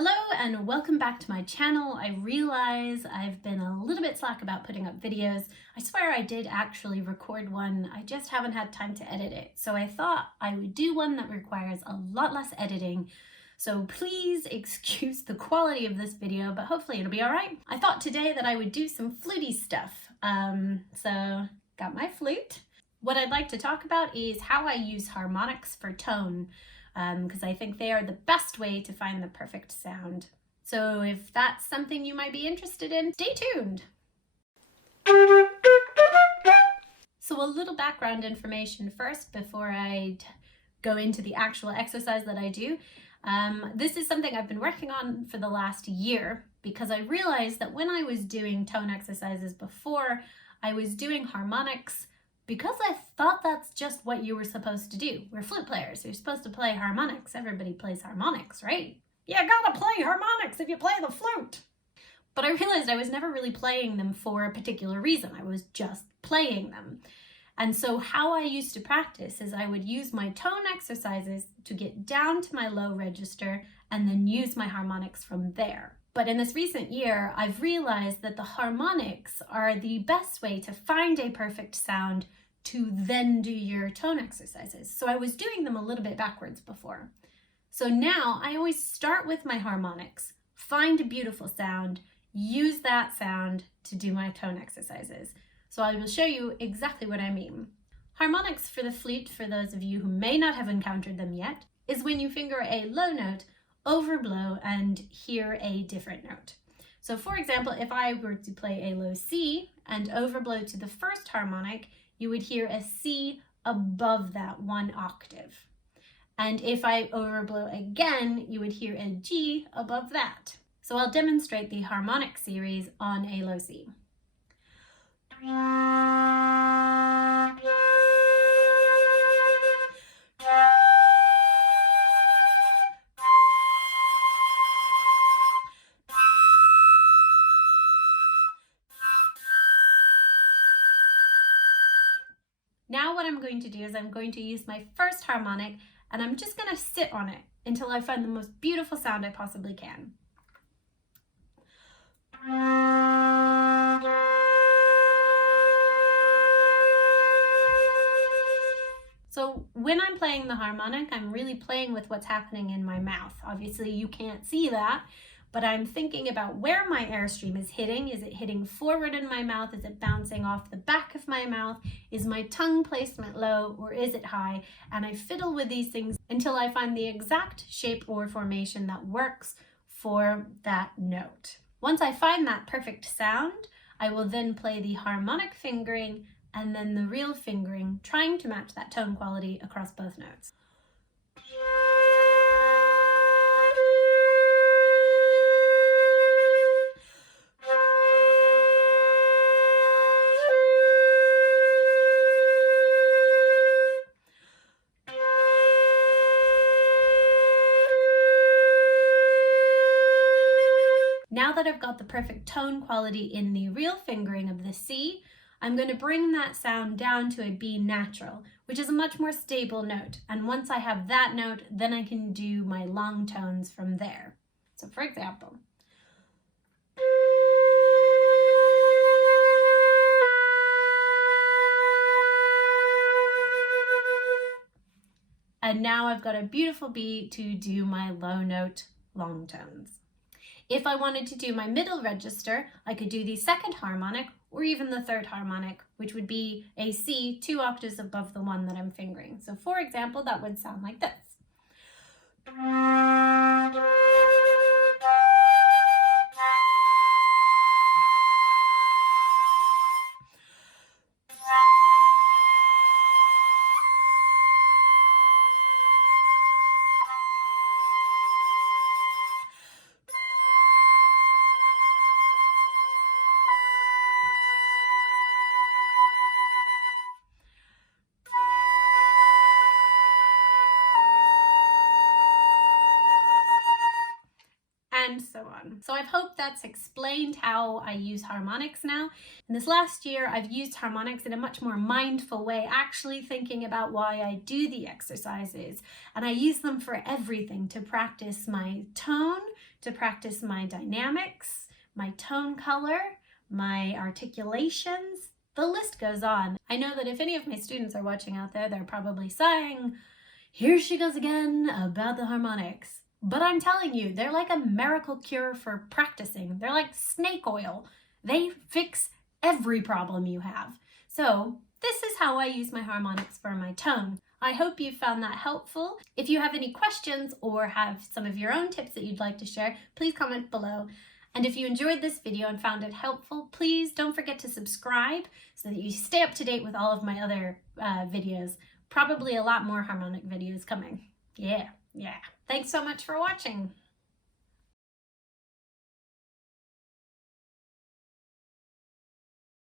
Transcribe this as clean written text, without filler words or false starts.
Hello and welcome back to my channel. I realize I've been a little bit slack about putting up videos. I swear I did actually record one, I just haven't had time to edit it. So I thought I would do one that requires a lot less editing. So please excuse the quality of this video, but hopefully it'll be all right. I thought today that I would do some flutey stuff. So got my flute. What I'd like to talk about is how I use harmonics for tone, because I think they are the best way to find the perfect sound. So if that's something you might be interested in, stay tuned. So a little background information first before I go into the actual exercise that I do. This is something I've been working on for the last year because I realized that when I was doing tone exercises before, I was doing harmonics because I thought that's just what you were supposed to do. We're flute players, you're supposed to play harmonics. Everybody plays harmonics, right? You gotta play harmonics if you play the flute. But I realized I was never really playing them for a particular reason. I was just playing them. And so how I used to practice is I would use my tone exercises to get down to my low register and then use my harmonics from there. But in this recent year, I've realized that the harmonics are the best way to find a perfect sound to then do your tone exercises. So I was doing them a little bit backwards before. So now I always start with my harmonics, find a beautiful sound, use that sound to do my tone exercises. So I will show you exactly what I mean. Harmonics for the flute, for those of you who may not have encountered them yet, is when you finger a low note, overblow, and hear a different note. So for example, if I were to play a low C and overblow to the first harmonic, you would hear a C above that one octave. And if I overblow again, you would hear a G above that. So I'll demonstrate the harmonic series on a low C. Now what I'm going to do is I'm going to use my first harmonic and I'm just going to sit on it until I find the most beautiful sound I possibly can. So when I'm playing the harmonic, I'm really playing with what's happening in my mouth. Obviously you can't see that, but I'm thinking about where my airstream is hitting. Is it hitting forward in my mouth? Is it bouncing off the back of my mouth? Is my tongue placement low or is it high? And I fiddle with these things until I find the exact shape or formation that works for that note. Once I find that perfect sound, I will then play the harmonic fingering and then the real fingering, trying to match that tone quality across both notes. Now that I've got the perfect tone quality in the real fingering of the C, I'm going to bring that sound down to a B natural, which is a much more stable note. And once I have that note, then I can do my long tones from there. So for example, and now I've got a beautiful B to do my low note long tones. If I wanted to do my middle register, I could do the second harmonic or even the third harmonic, which would be a C 2 octaves above the one that I'm fingering. So for example, that would sound like this. And so on. So I've hoped that's explained how I use harmonics now. In this last year, I've used harmonics in a much more mindful way, actually thinking about why I do the exercises. And I use them for everything, to practice my tone, to practice my dynamics, my tone color, my articulations. The list goes on. I know that if any of my students are watching out there, they're probably sighing, "Here she goes again about the harmonics." But I'm telling you, they're like a miracle cure for practicing. They're like snake oil. They fix every problem you have. So this is how I use my harmonics for my tone. I hope you found that helpful. If you have any questions or have some of your own tips that you'd like to share, please comment below. And if you enjoyed this video and found it helpful, please don't forget to subscribe so that you stay up to date with all of my other videos. Probably a lot more harmonic videos coming. Yeah. Thanks so much for watching.